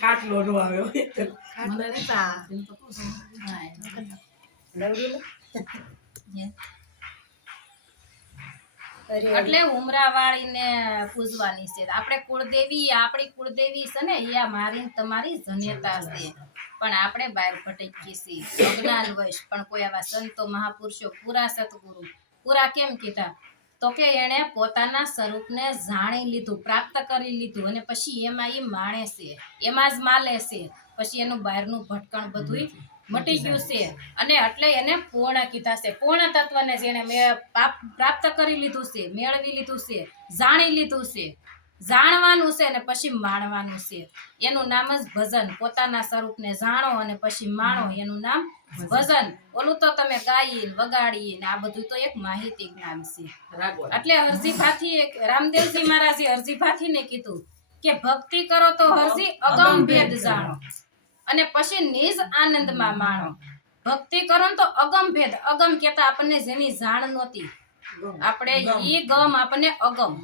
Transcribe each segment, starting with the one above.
ખાટલો નો આવ્યો. મને નથી આ. એટલે ઉમરા વાળીને પૂજવાની છે. આપણે કુળદેવી આપણી કુળદેવી છે ને એ મારી તમારી જનેતા છે. પણ આપણે બહાર ભટકીએ છીએ. અજ્ઞાન વશ. પણ કોઈ આવા સંતો મહાપુરુષો પૂરા સદગુરુ. પૂરા કેમ કીધા? તો કે એણે પોતાના સ્વરૂપને જાણી લીધું પ્રાપ્ત કરી લીધું અને પછી એમાં એ માણે છે. એમાં જ માલે છે. પછી એનું બહારનું ભટકણ બધું મટી ગયું છે. અને એટલે એને પૂર્ણ કીધા છે. પૂર્ણ તત્વને જેને મેં પ્રાપ્ત કરી લીધું છે મેળવી લીધું છે જાણી લીધું છે. જાણવાનું છે અને પછી માણવાનું છે. એનું નામ જ ભજન. પોતાના સ્વરૂપને જાણો અને પછી માણો. એનું નામ ભજન. ઓલું તો તમે ગાઈ વગાડી ને આ બધું તો એક માહિતી જ્ઞાન છે. એટલે હરજી ભાથી એક રામદેવજી મહારાજે હરજી ભાથીને કીધું કે ભક્તિ કરો તો હરજી અગમ ભેદ જાણો. અને પછી નિજ આનંદમાં માણો. ભક્તિ કરો ને તો અગમ ભેદ. અગમ કેતા આપણને જેની જાણ નહોતી. આપણે ઈ ગમ આપણને અગમ.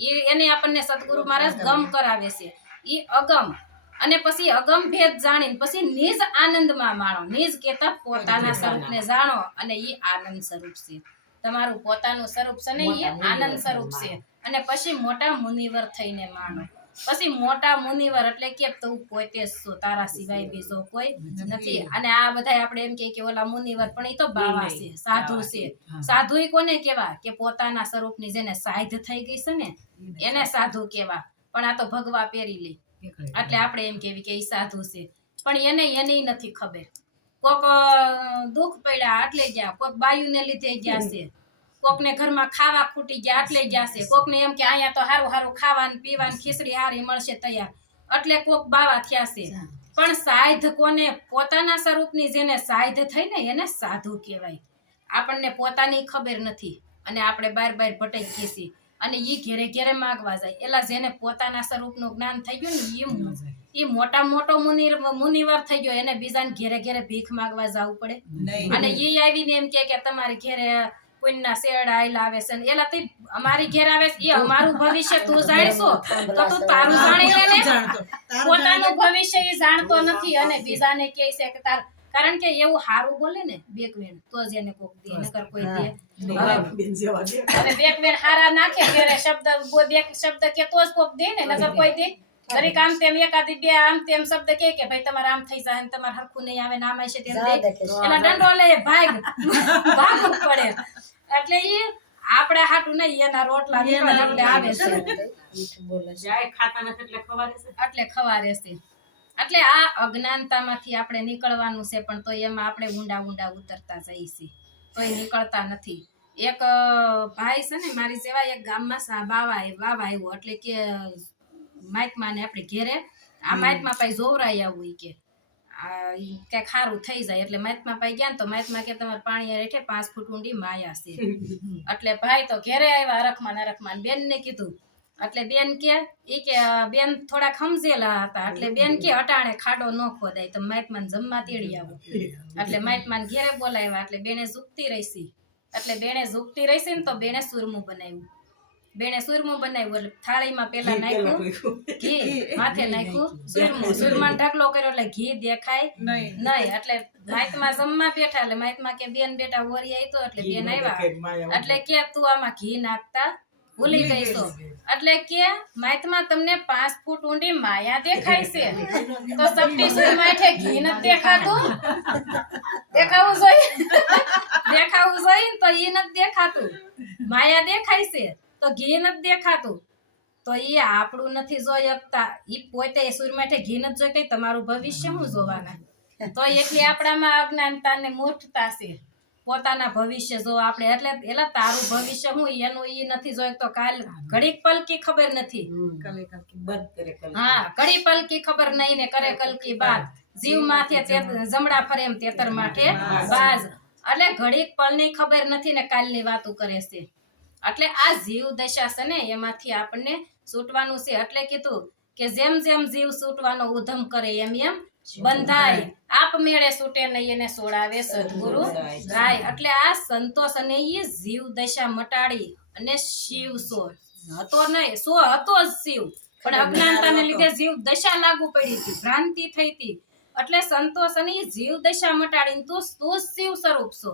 ઈ એને આપણને સદગુરુ મહારાજ ગમ. કરાવે છે. ઈ અગમ. અને પછી અગમ ભેદ જાણીને પછી નિજ આનંદમાં માણો. નિજ કેતા પોતાના સ્વરૂપને જાણો અને ઈ આનંદ સ્વરૂપ છે. તમારું પોતાનું સ્વરૂપ છે ને એ આનંદ સ્વરૂપ છે. અને પછી મોટા મુનિવર થઈને માણો. પછી મોટા મુનિવર એટલે કે તું પોતે જ છો તારા સિવાય બીજો કોઈ નથી. અને આ બધા આપણે એમ કે ઓલા મુનિવર પણ એ તો બાવા છે સાધુ છે. સાધુ એ કોને કેવા કે પોતાના સ્વરૂપની જેને સાધ થઈ ગઈ છે ને એને સાધુ કેવા પણ આ તો ભગવા પહેરી લે. એટલે આપણે એમ કેવી કે એ સાધુ છે. પણ એને એને નથી ખબર. કોક દુઃખ પડ્યા આટલે ગયા કોક બાયુને લીધે ગયા છે. કોકને ઘરમાં ખાવા ખૂટી ગયા આટલે જશે. કોકને એમ કે અહીંયા તો હારું હારું ખાવાનું પીવાનું ખીચડી હારી મળશે તૈયાર. એટલે કોક બાવા થયા છે. પણ સાધ કોને પોતાના સ્વરૂપની જેને સાધ થઈ ને એને સાધુ કહેવાય. આપણને પોતાની ખબર નથી. અને આપણે બાર બાર ભટકીએ છીએ. અને ઈ ઘેરે ઘેરે માગવા જાય. એલા જેને પોતાના સ્વરૂપનું જ્ઞાન થઈ ગયું ને ઈ એ મોટા મોટો મુનિ મુનિવર થઈ ગયો. એને બીજાને ઘેરે ઘેરે ભીખ માગવા જવું પડે. અને ઈ આવીને એમ કે તમારી ઘેરે કોઈના શેડ આયલા આવે છે એલા તે અમારી ઘેર આવે એ અમારું ભવિષ્ય તું જાણશો? તો તું તારું જાણી લે ને પોતાનું ભવિષ્ય એ જાણતો નથી અને બીજાને કહે છે કે તાર કારણ કે એવું હારું બોલે ને બેક વેણ તો જ એને કોક દે નકર કોઈ દે. હવે બેન જેવા છે હવે બેક વેણ હારા નાખે ત્યારે શબ્દ બેક શબ્દ કે તો જ કોક દે ને નકર કોઈ દે. ઘડીક આમ તેમ એકાદી બે આમ તેમ શબ્દ કે કે ભાઈ તમારે આમ થઈ જાય ને તમારે હરખું નહીં આવે નામ આવશે તેમ દે. એના દંડો લે ભાગ. ભાગ પડે. એટલે ઈ આપણે હાટું નહીં એના રોટલા એટલે આવે છે. ખાતા નથી એટલે ખવા રહેશે એટલે ખવારે છે. એટલે આ અજ્ઞાનતામાંથી આપણે નીકળવાનું છે પણ તો એમાં આપણે ઊંડા ઊંડા ઉતરતા જઈએ કોઈ નીકળતા નથી. એક ભાઈ છે ને મારી જેવા એક ગામમાં સા બાવા બાવા આવ્યો એટલે કે માઇકમાં ને આપણે ઘેરે આ માઇકમાં પાઈ જોવરાઈ આવું કે. કાંઈક સારું થઈ જાય એટલે માઇકમાં પાઈ ગયા ને તો માઇકમાં કે તમારે પાણી હેઠે પાંચ ફૂટ ઊંડી માયા છે. એટલે ભાઈ તો ઘેરે આવ્યા અરખમાં અરખમાં બેન ને કીધું. એટલે બેન કે ઈ કે બેન થોડાક ખમજેલા હતા. એટલે બેન કે અટાણે ખાડો ન ખોદાય તો માઇકમાં જમવા તેડી આવો. એટલે માઇકમાં ઘેરે બોલાવ્યા એટલે બેને ઝૂકતી રહીશી એટલે બેને ઝૂકતી રહીશી ને તો બેને સુરમું બનાવ્યું. બેને સુરમું બનાવ્યું એટલે થાળીમાં પેલા નાખ્યું. ઘી માથે નાખ્યું. સુરમું. સુરમાનો ઢગલો કર્યો એટલે ઘી દેખાય નહીં. એટલે માઇકમાં જમવા બેઠા એટલે માઇકમાં કે બેન બેટા ઓરી આવી તો એટલે બેન આવ્યા. એટલે કે તું આમાં ઘી નાખતા ભૂલી ગઈ છો. એટલે કે માઇકમાં તમને પાંચ ફૂટ ઊંડી માયા દેખાય છે. તો સપટી સુઈ માથે ઘી નથી દેખાતું? દેખાવું જોઈએ? દેખાવું જોઈએ ને તો ઈ નથી દેખાતું. માયા દેખાય છે. તો ઘી નથી દેખાતું. તો એ આપણું નથી જોઈ શકતા. એ પોતે સૂર્યમાઠે ઘી નથી જોઈ કઈ તમારું ભવિષ્ય શું જોવાના? તો એટલી આપણામાં અજ્ઞાનતા ને મૂર્ખતા છે. પોતાના ભવિષ્ય જો આપણે. એટલે એટલે તારું ભવિષ્ય હું એનું ઈ નથી જોઈ તો કાલ ઘડી પલકી ખબર નથી. હા ઘડી પલકી ખબર નહીં ને કરે કલકી બાદ. જીવ માથે જમડા ફરે એમ તેતર માથે બાજ. એટલે ઘડીક પલની ખબર નથી ને કાલની વાતો કરે છે. એટલે આ જીવ દશા છે ને એમાંથી આપણને છૂટવાનું છે. એટલે કીધું કે જેમ જેમ જીવ છૂટવાનો ઉધમ કરે એમ એમ બંધાય. આપ મેળે છૂટે નહીં એને સોળાવે સદગુરુ રાય. એટલે આ સંતોષ અને એ જીવ દશા મટાડી અને શિવ સો હતો નહીં સો હતો જ શિવ. પણ અજ્ઞાનતાને લીધે જીવ દશા લાગુ પડી હતી ભ્રાંતિ થઈ હતી. એટલે સંતોષ અને જીવ દશા મટાડીને તું તું શિવ સ્વરૂપ છો?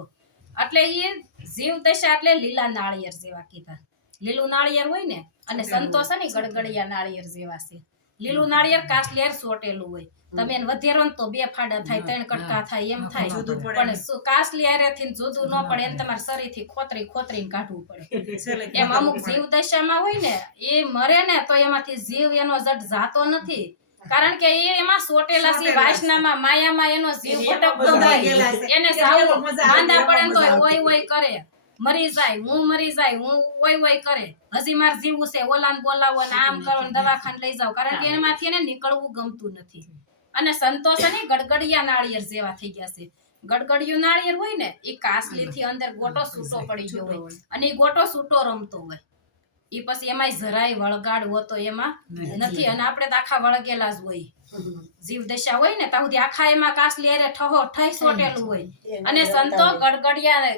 એટલે એ જીવ દશા એટલે લીલા નાળિયેર જેવા કીધા. લીલું નાળિયેર હોય ને અને સંતોષ ને ગડગડિયા નાળિયેર જેવા છે. લીલું નાળિયેર કાસલેર સોટેલું હોય. તમે એને વધેરો ને તો બે ફાડા થાય ત્રણ કટકા થાય એમ થાય. પણ કાસલિયારે થી જુદું ન પડે એને તમારે શરીરથી ખોતરી ખોતરી કાઢવું પડે. એમ અમુક જીવ દશામાં હોય ને એ મરે ને તો એમાંથી જીવ એનો જટ જાતો નથી. કારણ કે એ એમાં સોટેલા છે વાસનામાં માયામાં એનો જીવ ભટકતો હોય. એને સાવ માંદા પડે તો ઓય ઓય કરે. મરી જાય હું મરી જાય હું ઓય ઓય કરે. હજી માર જીવવું છે ઓલાન બોલાવો ને આમ કરો ને દવાખાને લઈ જાવ કારણ કે એમાંથી એને નીકળવું ગમતું નથી. અને સંતોષ ને ગડગડિયા નાળિયેર જેવા થઈ ગયા છે. ગડગડિયું નાળિયેર હોય ને એ કાસલી થી અંદર ગોટો છૂટો પડી ગયો હોય. અને એ ગોટો છૂટો રમતો હોય. એ પછી એમાંય જરાય વળગાડ હોતો એમાં નથી. અને આપણે તો આખા વળગેલા જ હોય. જીવ દશા હોય ને ત્યાં સુધી આખા એમાં કાસ લેરે ઠહો ઠઈ સોટેલું હોય. અને સંતો ગડગડિયા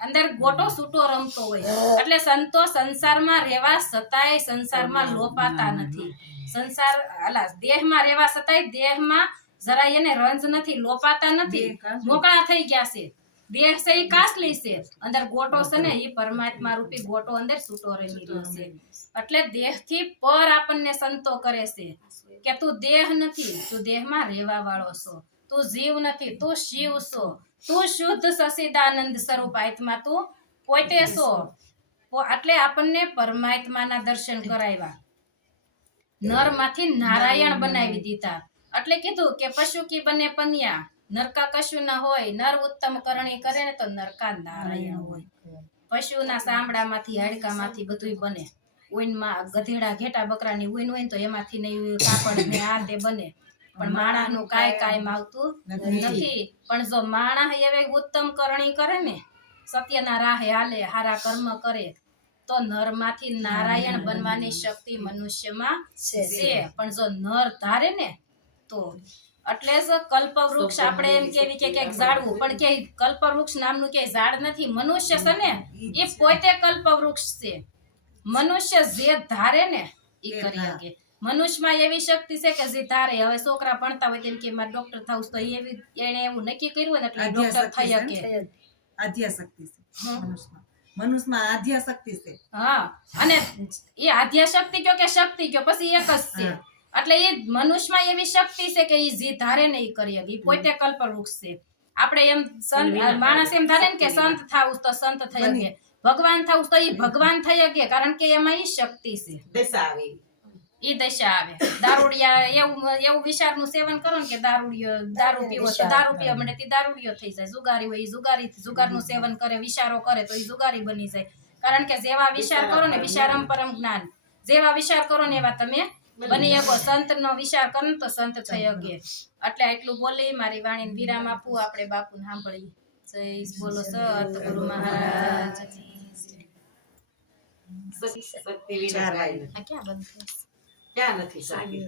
અંદર ગોટો સૂટો રમતો હોય. એટલે સંતો સંસારમાં રહેવા છતાંય સંસારમાં લોપાતા નથી. સંસાર અલા દેહમાં રહેવા છતાંય દેહમાં જરાય એને રંજ નથી લોપાતા નથી. મોકળા થઈ ગયા છે. દેહ છે ઈ કાસલી છે. અંદર ગોટો છે ને એ પરમાત્મા રૂપી ગોટો અંદર છૂટો રહેલો છે. એટલે દેહથી પર આપણને સંતો કરે છે કે તું દેહ નથી તું દેહમાં રહેવા વાળો છો. તું જીવ નથી તું શિવ છો. તું શુદ્ધ સસિદાનંદ સ્વરૂપ આત્મા તું પોતે છો. એટલે આપણને પરમાત્માના દર્શન કરાવ્યા. નરમાંથી નારાયણ બનાવી દીધા. એટલે કીધું કે પશુ કી બને પન્યા? નરકા કશું ના હોય નર ઉત્તમ કરણી કરે ને તો નરકા નારાયણ હોય. પશુના ચામડામાંથી હાડકામાંથી બધું બને. ઉઈનમાં ગધેડા ઘેટા બકરાની ઉઈન હોય ને તો એમાંથી નહીં કાપડ ને આ તે બને. પણ માણસનું કાંઈ કાંઈ આવતું નથી. પણ જો માણસ એવે ઉત્તમ કરણી કરે ને સત્યના રાહે હાલે હારા કર્મ કરે તો નરમાંથી નારાયણ બનવાની શક્તિ મનુષ્યમાં છે. પણ જો નર ધારે ને તો એટલે જ કલ્પવૃક્ષ આપણે એમ કેવી કે ક્યાંક ઝાડવું. પણ કે કલ્પવૃક્ષ નામનું ક્યાંય ઝાડ નથી મનુષ્ય છે ને એ પોતે કલ્પવૃક્ષ છે. મનુષ્ય જે ધારે ને એ કરી શકે. મનુષ્યમાં એવી શક્તિ છે કે જે ધારે. હવે છોકરા ભણતા હોય તેમ કે મારે ડોક્ટર થવું તો એવી એને એવું નક્કી કર્યું ને એટલે ડોક્ટર થઈ શકે. આધ્યાશક્તિ છે. મનુષ્યમાં. મનુષ્યમાં આધ્યાશક્તિ છે. હા. અને એ આધ્યા શક્તિ કયો કે શક્તિ કયો? પછી એક જ છે. એટલે એ મનુષ્યમાં એવી શક્તિ છે કે એ જે ધારે ને એ કરી શકે. પોતે કલ્પ વૃક્ષ છે. આપણે એમ સંત માણસ એમ ધારે ને કે સંત થાવું તો સંત થઈ શકે. ભગવાન થાવું તો એ ભગવાન થઈ શકે કારણ કે એમાં એ શક્તિ છે. દશા આવે. એ દશા આવે. દારૂડિયા એવું એવું વિચારનું સેવન કરો ને કે દારૂડિયો દારૂ પીવો તો દારૂ પીવા મને તે દારૂડિયો થઈ જાય. જુગારી હોય એ જુગારી જુગારનું સેવન કરે વિચારો કરે તો એ જુગારી બની જાય. કારણ કે જેવા વિચાર કરો ને વિચારમ પરમ જ્ઞાન. જેવા વિચાર કરો ને એવા તમે બની શકો સંત નો વિચાર કરો તો સંત થઈ શકે. એટલે એટલું બોલી મારી વાણીને વિરામ આપું આપણે બાપુને સાંભળી જય બોલો સતગુરુ મહારાજ. ક્યાં? નથી શક્તિ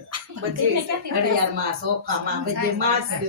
બધી ઘડિયાળમાં સોફામાં બધે માં જ